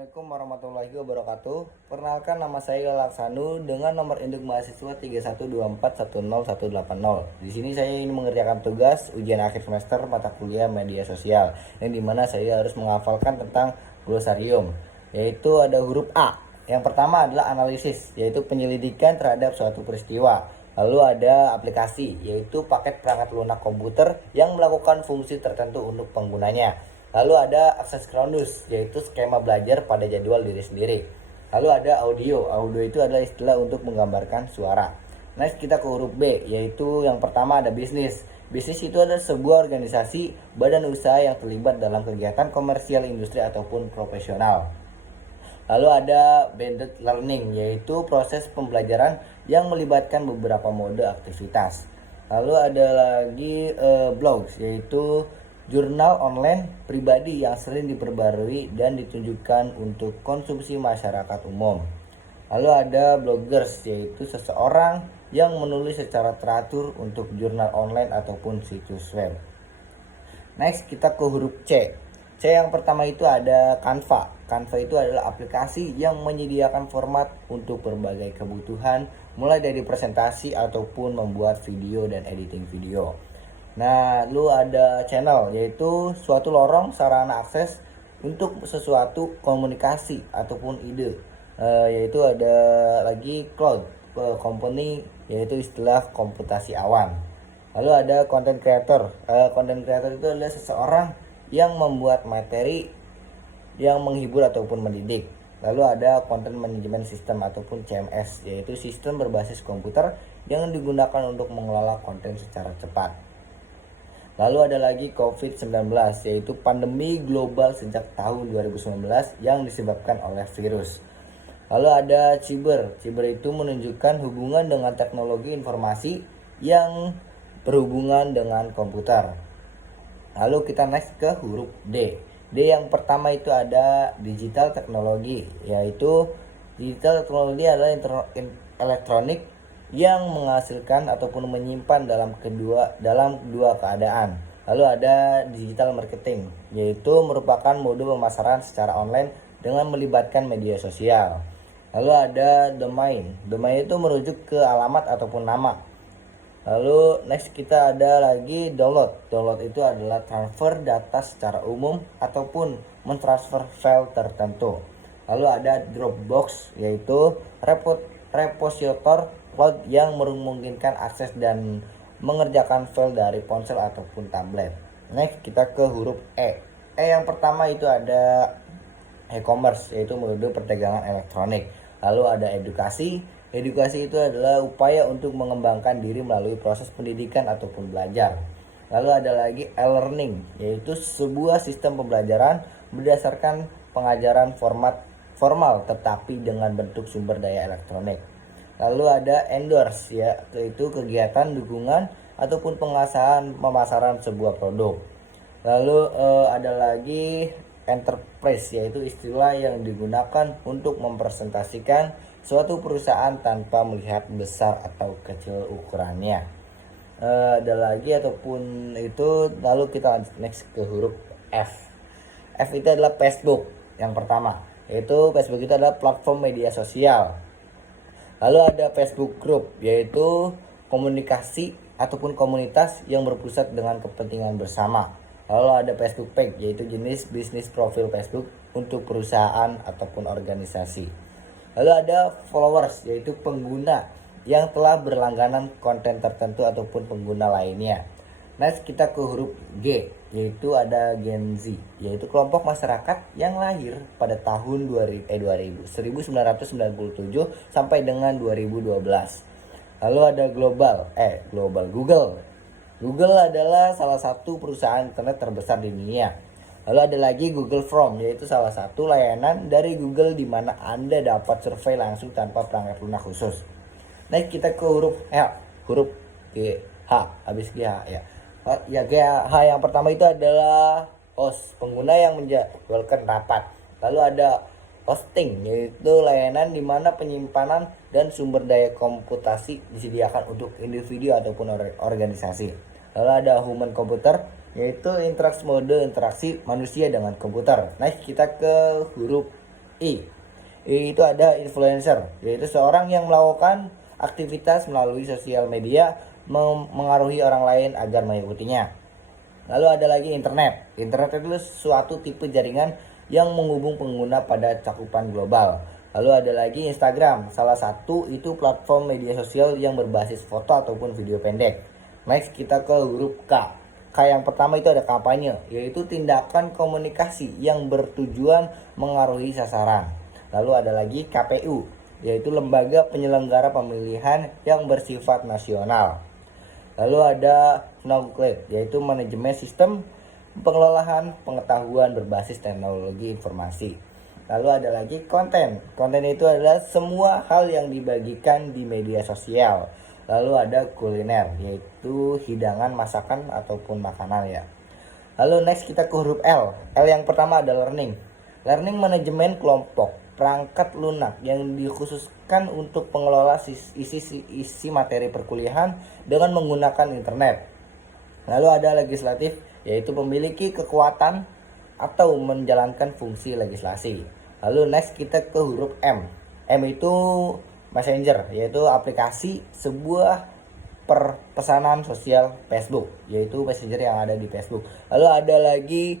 Assalamualaikum warahmatullahi wabarakatuh. Perkenalkan, nama saya Laksanu dengan nomor induk mahasiswa 3124101080. Di sini saya ingin mengerjakan tugas ujian akhir semester mata kuliah media sosial, yang dimana saya harus menghafalkan tentang glosarium, yaitu ada huruf A. Yang pertama adalah analisis, yaitu penyelidikan terhadap suatu peristiwa. Lalu ada aplikasi, yaitu paket perangkat lunak komputer yang melakukan fungsi tertentu untuk penggunanya. Lalu ada aksesoris, yaitu skema belajar pada jadwal diri sendiri. Lalu ada audio itu adalah istilah untuk menggambarkan suara. Next kita ke huruf B, yaitu yang pertama ada bisnis. Bisnis itu adalah sebuah organisasi badan usaha yang terlibat dalam kegiatan komersial, industri ataupun profesional. Lalu ada blended learning, yaitu proses pembelajaran yang melibatkan beberapa mode aktivitas. Lalu ada lagi blogs, yaitu jurnal online pribadi yang sering diperbarui dan ditunjukkan untuk konsumsi masyarakat umum. Lalu ada bloggers, yaitu seseorang yang menulis secara teratur untuk jurnal online ataupun situs web. Next kita ke huruf C. C yang pertama itu ada Canva. Canva itu adalah aplikasi yang menyediakan format untuk berbagai kebutuhan, mulai dari presentasi ataupun membuat video dan editing video. Nah, lu ada channel, yaitu suatu lorong sarana akses untuk sesuatu komunikasi ataupun ide. Yaitu ada lagi cloud company, yaitu istilah komputasi awan. Lalu ada content creator. Content creator itu adalah seseorang yang membuat materi yang menghibur ataupun mendidik. Lalu ada content management system ataupun CMS, yaitu sistem berbasis komputer yang digunakan untuk mengelola konten secara cepat. Lalu ada lagi COVID-19, yaitu pandemi global sejak tahun 2019 yang disebabkan oleh virus. Lalu ada cyber. Cyber itu menunjukkan hubungan dengan teknologi informasi yang berhubungan dengan komputer. Lalu kita next ke huruf D. D yang pertama itu ada digital teknologi, yaitu digital teknologi adalah elektronik yang menghasilkan ataupun menyimpan dalam dua keadaan. Lalu ada digital marketing, yaitu merupakan mode pemasaran secara online dengan melibatkan media sosial. Lalu ada domain. Domain itu merujuk ke alamat ataupun nama. Lalu next kita ada lagi download. Download itu adalah transfer data secara umum ataupun mentransfer file tertentu. Lalu ada Dropbox, yaitu repositor cloud yang memungkinkan akses dan mengerjakan file dari ponsel ataupun tablet. Next kita ke huruf E. E yang pertama itu ada e-commerce, yaitu mode perdagangan elektronik. Lalu ada edukasi. Edukasi itu adalah upaya untuk mengembangkan diri melalui proses pendidikan ataupun belajar. Lalu ada lagi e-learning, yaitu sebuah sistem pembelajaran berdasarkan pengajaran formal tetapi dengan bentuk sumber daya elektronik. Lalu ada endorse, yaitu kegiatan dukungan ataupun pengasahan pemasaran sebuah produk. Lalu ada lagi enterprise, yaitu istilah yang digunakan untuk mempresentasikan suatu perusahaan tanpa melihat besar atau kecil ukurannya. Ada lagi ataupun itu. Lalu kita lanjut next ke huruf F. F itu adalah Facebook yang pertama, yaitu Facebook itu adalah platform media sosial. Lalu ada Facebook Group, yaitu komunikasi ataupun komunitas yang berpusat dengan kepentingan bersama. Lalu ada Facebook Page, yaitu jenis bisnis profil Facebook untuk perusahaan ataupun organisasi. Lalu ada followers, yaitu pengguna yang telah berlangganan konten tertentu ataupun pengguna lainnya. Next kita ke huruf G, yaitu ada Gen Z, yaitu kelompok masyarakat yang lahir pada tahun 1997 sampai dengan 2012. Lalu ada global Google. Google adalah salah satu perusahaan internet terbesar di dunia. Lalu ada lagi Google Form, yaitu salah satu layanan dari Google di mana Anda dapat survei langsung tanpa perangkat lunak khusus. Next kita ke huruf H, habis GH ya. GH yang pertama itu adalah host, pengguna yang menjadwalkan rapat. Lalu ada hosting, yaitu layanan di mana penyimpanan dan sumber daya komputasi disediakan untuk individu ataupun organisasi. Lalu ada human computer, yaitu interaksi manusia dengan komputer. Next kita ke huruf I. I itu ada influencer, yaitu seorang yang melakukan aktivitas melalui sosial media mengaruhi orang lain agar mengikutinya. Lalu ada lagi internet. Internet itu suatu tipe jaringan yang menghubung pengguna pada cakupan global. Lalu ada lagi Instagram. Salah satu itu platform media sosial yang berbasis foto ataupun video pendek. Next kita ke huruf K. K yang pertama itu ada kampanye, yaitu tindakan komunikasi yang bertujuan mengaruhi sasaran. Lalu ada lagi KPU, yaitu lembaga penyelenggara pemilihan yang bersifat nasional. Lalu ada Snowflake, yaitu manajemen sistem pengelolaan pengetahuan berbasis teknologi informasi. Lalu ada lagi konten. Konten itu adalah semua hal yang dibagikan di media sosial. Lalu ada kuliner, yaitu hidangan, masakan ataupun makanan ya. Lalu next kita ke huruf L. L yang pertama ada learning. Learning manajemen kelompok, perangkat lunak yang dikhususkan untuk pengelola isi materi perkuliahan dengan menggunakan internet. Lalu ada legislatif, yaitu memiliki kekuatan atau menjalankan fungsi legislasi. Lalu next kita ke huruf M. M itu messenger, yaitu aplikasi sebuah pesanan sosial Facebook, yaitu messenger yang ada di Facebook. Lalu ada lagi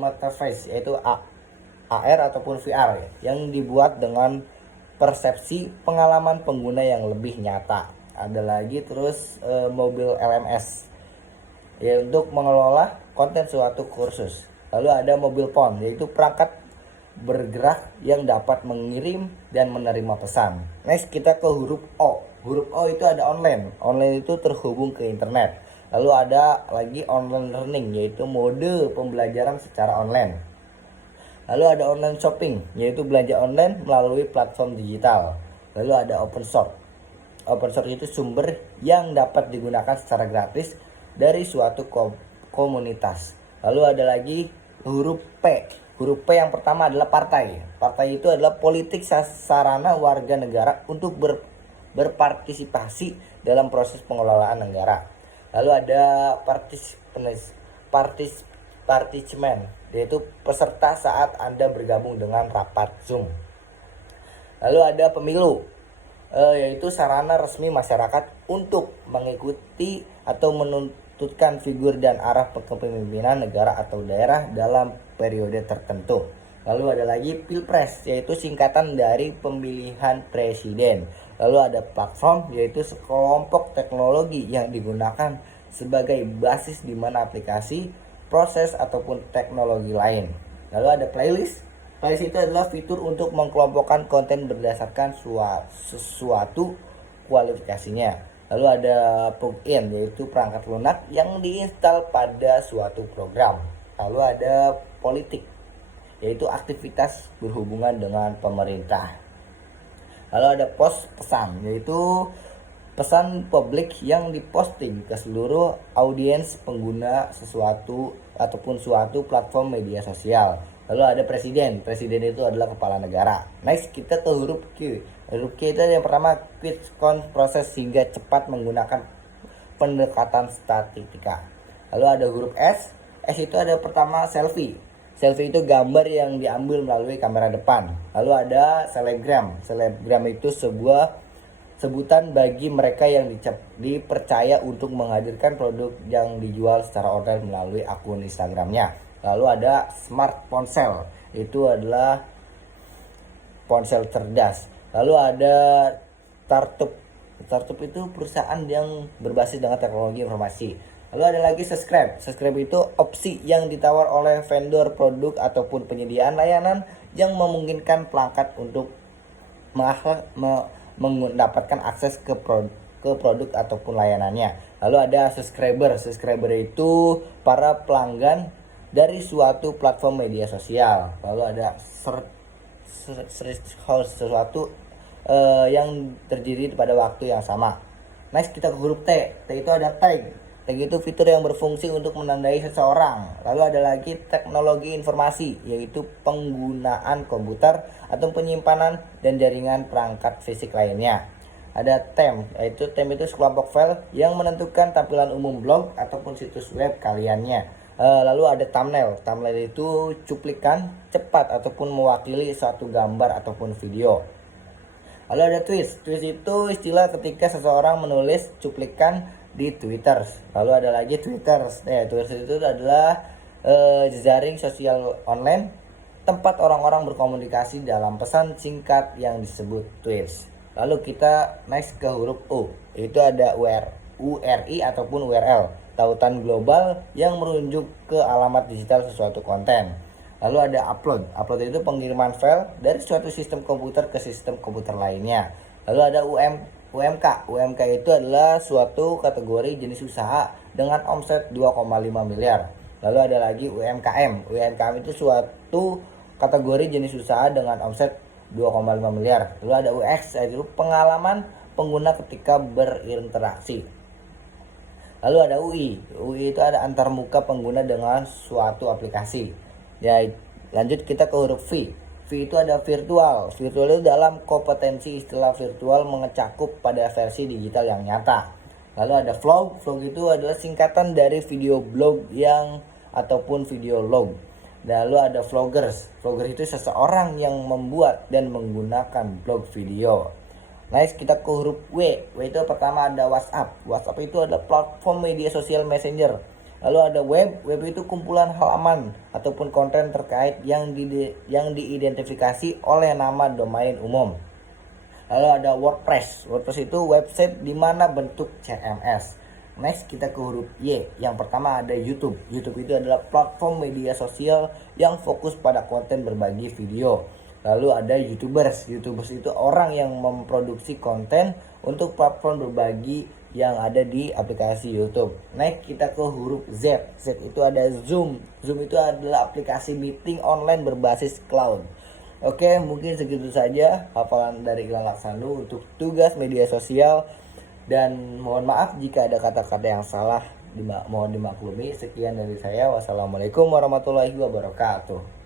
metaverse, yaitu AR ataupun VR yang dibuat dengan persepsi pengalaman pengguna yang lebih nyata. Ada lagi terus mobil LMS ya untuk mengelola konten suatu kursus. Lalu ada mobil phone, yaitu perangkat bergerak yang dapat mengirim dan menerima pesan. Next kita ke huruf O. Huruf O itu ada online. Online itu terhubung ke internet. Lalu ada lagi online learning, yaitu mode pembelajaran secara online. Lalu ada online shopping, yaitu belanja online melalui platform digital. Lalu ada open source. Open source itu sumber yang dapat digunakan secara gratis dari suatu komunitas. Lalu ada lagi huruf P. Huruf P yang pertama adalah partai. Partai itu adalah politik sarana warga negara untuk berpartisipasi dalam proses pengelolaan negara. Lalu ada partisipasi, yaitu peserta saat Anda bergabung dengan rapat Zoom. Lalu ada pemilu, yaitu sarana resmi masyarakat untuk mengikuti atau menentukan figur dan arah kepemimpinan negara atau daerah dalam periode tertentu. Lalu ada lagi pilpres, yaitu singkatan dari pemilihan presiden. Lalu ada platform, yaitu sekelompok teknologi yang digunakan sebagai basis di mana aplikasi, proses ataupun teknologi lain. Lalu ada playlist. Playlist itu adalah fitur untuk mengkelompokkan konten berdasarkan sesuatu kualifikasinya. Lalu ada plugin, yaitu perangkat lunak yang diinstal pada suatu program. Lalu ada politik, yaitu aktivitas berhubungan dengan pemerintah. Lalu ada post pesan, yaitu pesan publik yang diposting ke seluruh audiens pengguna sesuatu ataupun suatu platform media sosial. Lalu ada presiden. Presiden itu adalah kepala negara. Next kita ke huruf Q. Huruf Q itu yang pertama quick count, proses hingga cepat menggunakan pendekatan statistika. Lalu ada huruf S. S itu ada pertama selfie. Selfie itu gambar yang diambil melalui kamera depan. Lalu ada selebgram. Selebgram itu sebuah sebutan bagi mereka yang dipercaya untuk menghadirkan produk yang dijual secara online melalui akun Instagramnya. Lalu ada smart ponsel, itu adalah ponsel cerdas. Lalu ada startup. Startup itu perusahaan yang berbasis dengan teknologi informasi. Lalu ada lagi subscribe. Subscribe itu opsi yang ditawar oleh vendor produk ataupun penyediaan layanan yang memungkinkan pelanggan untuk mendapatkan akses ke produk ataupun layanannya. Lalu ada subscriber. Subscriber itu para pelanggan dari suatu platform media sosial. Lalu ada sesuatu yang terdiri pada waktu yang sama. Next kita ke huruf T. T itu ada tag. Tag itu fitur yang berfungsi untuk menandai seseorang. Lalu ada lagi teknologi informasi, yaitu penggunaan komputer atau penyimpanan dan jaringan perangkat fisik lainnya. Ada theme, yaitu theme itu sekelompok file yang menentukan tampilan umum blog ataupun situs web kaliannya. Lalu ada thumbnail. Thumbnail itu cuplikan cepat ataupun mewakili suatu gambar ataupun video. Lalu ada twist. Twist itu istilah ketika seseorang menulis cuplikan di Twitter. Lalu ada lagi Twitter. Twitter itu adalah jejaring sosial online tempat orang-orang berkomunikasi dalam pesan singkat yang disebut tweets. Lalu kita next ke huruf U. Itu ada URI ataupun URL, tautan global yang merujuk ke alamat digital sesuatu konten. Lalu ada upload. Upload itu pengiriman file dari suatu sistem komputer ke sistem komputer lainnya. Lalu ada UMK. UMK itu adalah suatu kategori jenis usaha dengan omset 2,5 miliar. Lalu ada lagi UMKM. UMKM itu suatu kategori jenis usaha dengan omset 2,5 miliar. Lalu ada UX, yaitu pengalaman pengguna ketika berinteraksi. Lalu ada UI. UI itu ada antarmuka pengguna dengan suatu aplikasi. Ya, lanjut kita ke huruf V. V itu ada virtual. Virtual itu dalam kompetensi istilah virtual mengecakup pada versi digital yang nyata. Lalu ada vlog. Vlog itu adalah singkatan dari video blog yang ataupun video log. Lalu ada vloggers. Vlogger itu seseorang yang membuat dan menggunakan blog video. Next kita ke huruf W. W itu pertama ada WhatsApp. WhatsApp itu adalah platform media sosial messenger. Lalu ada web. Web itu kumpulan halaman ataupun konten terkait yang diidentifikasi oleh nama domain umum. Lalu ada WordPress. WordPress itu website di mana bentuk CMS. Next kita ke huruf Y. Yang pertama ada YouTube. YouTube itu adalah platform media sosial yang fokus pada konten berbagi video. Lalu ada YouTubers. YouTubers itu orang yang memproduksi konten untuk platform berbagi yang ada di aplikasi YouTube. Next kita ke huruf Z. Z itu ada Zoom. Zoom itu adalah aplikasi meeting online berbasis cloud. Oke, mungkin segitu saja hafalan dari Ilham Laksanu untuk tugas media sosial. Dan mohon maaf jika ada kata-kata yang salah, mohon dimaklumi. Sekian dari saya. Wassalamualaikum warahmatullahi wabarakatuh.